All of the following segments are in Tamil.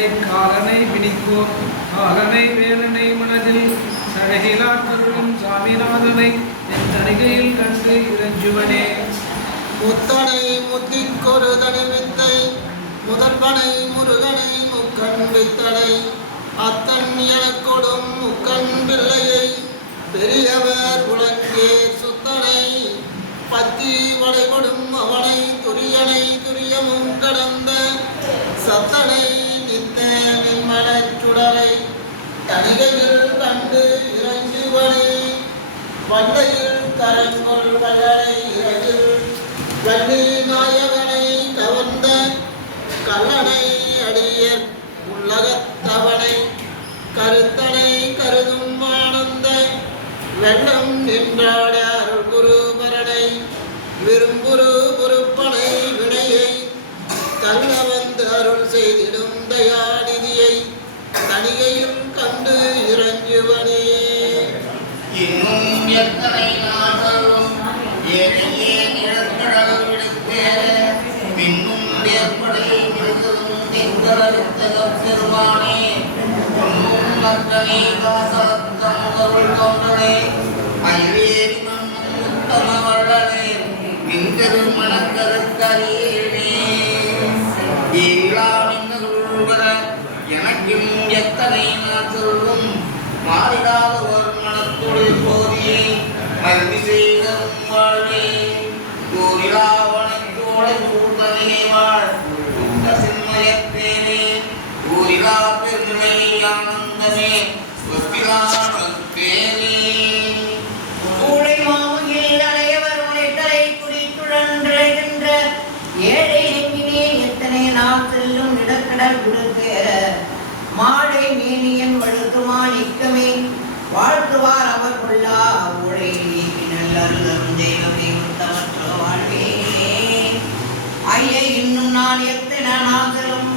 தன்னை காலனை பிடிக்கோர் காலனை வேலனை மனதில் சடகிலா கருளும் சாமிநாதனை என் தணிகையில் கண்டு இறஞ்சுவனே. முத்தனை முத்திக்கொரு தனிவித்தை முதற்பனை முருகனை முக்கண் வித்தனை. அத்தன் எனக்கொடும் முக்கண் பிள்ளையை பெரியவர் உலங்கே சுத்தனை. பத்தி வளைகொடும் அவனை துரியனை துரியமும் கடந்த சத்தனை தனிகையில் கண்டு இறங்குவனே வண்டையில் தரங்கொள் கலரை இறகில் வள்ளி நாயகனை கவர்ந்த கல்லனை அடியர் உள்ளகத்தவனை கருத்தனை கருதும் ஆனந்த வெள்ளம் நின்றாட அருள் குருபரனை விரும்புரு ஏழையே நிழற்கடல் விடுத்தேற பின்னும் ஏற்படை விடுதலும் திங்களத்தகம் பெருமானே பொன்னும் நற்றனே காசத்தம் கருள் தோன்றலே அயலேறி மண்ணும் உத்தம வள்ளலே விண்கரு மணக்கருக்கரியேனே ஈழாமின்னருள்வர எனக்கும் எத்தனை நாட்களும் மாறிடாத செய்தரும் வாழ்வே ஊரிலாவனத்தோட கூட்டமே வாழ் கூட்ட சின்மயத்தேனே ஊரிலா பெருநிலை ஆனந்தமே அருளும் தெய்வமே உத்தமற்ற வாழ்வே ஐயை இன்னும் நான் எத்தனை நாங்களும்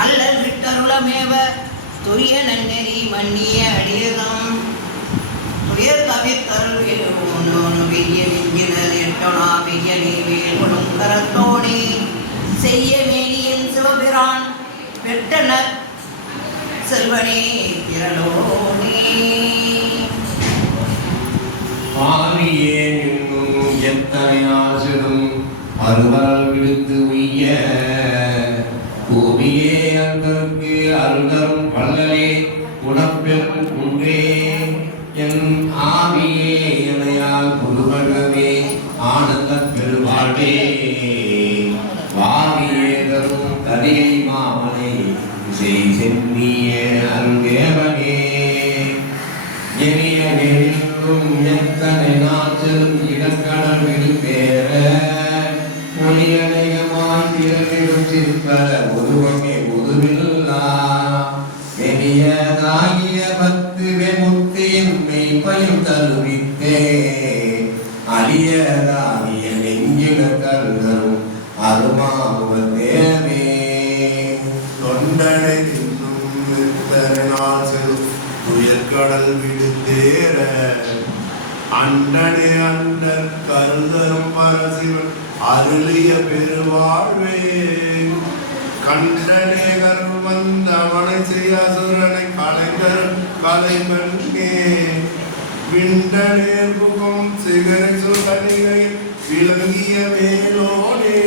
அல்லல் விட்டருளமேவ துரிய நன்னெறி மன்னிய அடியதம் துயர் தவிர்த்தருள் வெய்ய நெஞ்சினர் எட்டொணா வெய்ய நீவேல் கொடும் கரத்தோனே. செய்ய மேனியின் சிவபிரான் வெட்டனர் செல்வனே திரளோனே அருவால் விடுத்து உய்ய. பூமியே அன்பருக்கு அருந்தரும் வள்ளலே குணப்பெரும் குன்றே என் ஆவியே இணையால் புதுவகமே ஆனந்த பெருவாழ்வே வாவியே தரும் தனியை மாமனை செய் சென்னிய உடையதாகிய பத்து வெமுத்தியின் மெய்ப்பையும் தருவித்தே. அழியதாகிய நெஞ்சில கருதரும் அருமாவுவதேவே தொண்டனை துயர்கடல் விடுத்தேர அண்டனை அண்டர் கருதரும் அரசிவன் அருளிய பெருவாழ்வே. கண்டனேகர் வந்த அவனை கலைஞர் கலைமன்னே விண்டனே புகும் சிகரை சுதனிகை விளங்கிய வேலோனே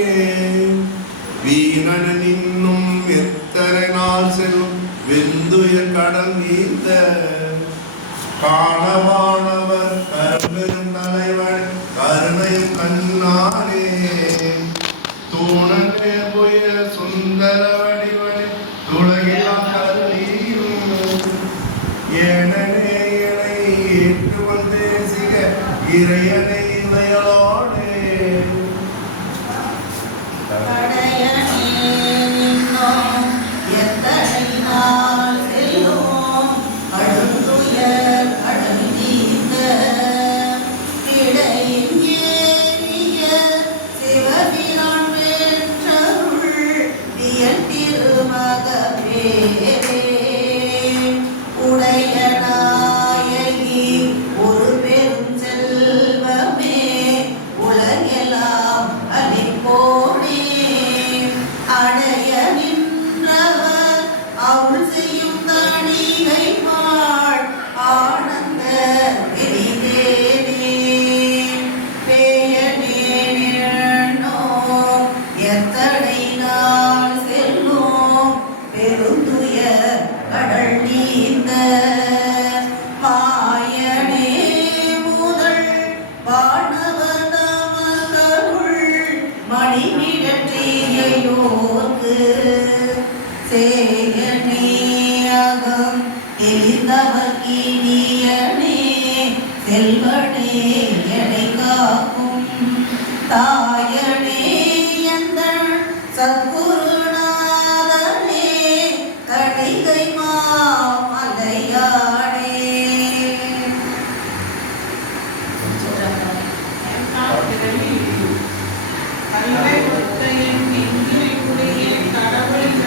வீணன் இன்னும் எத்தனை நாள் செல்லும் வெந்துய கடல் நீந்த. காணவானவர் கரும்பெரும் தலைவன் கருணை கண்ணாரே தூணனே ഇറയനെ வந்து சேகனியாகும். எரிந்தவர் இனியனே செல்வனே எனை காக்கும். தாயனே எந்த சத்குருநாதனே তারা বলেন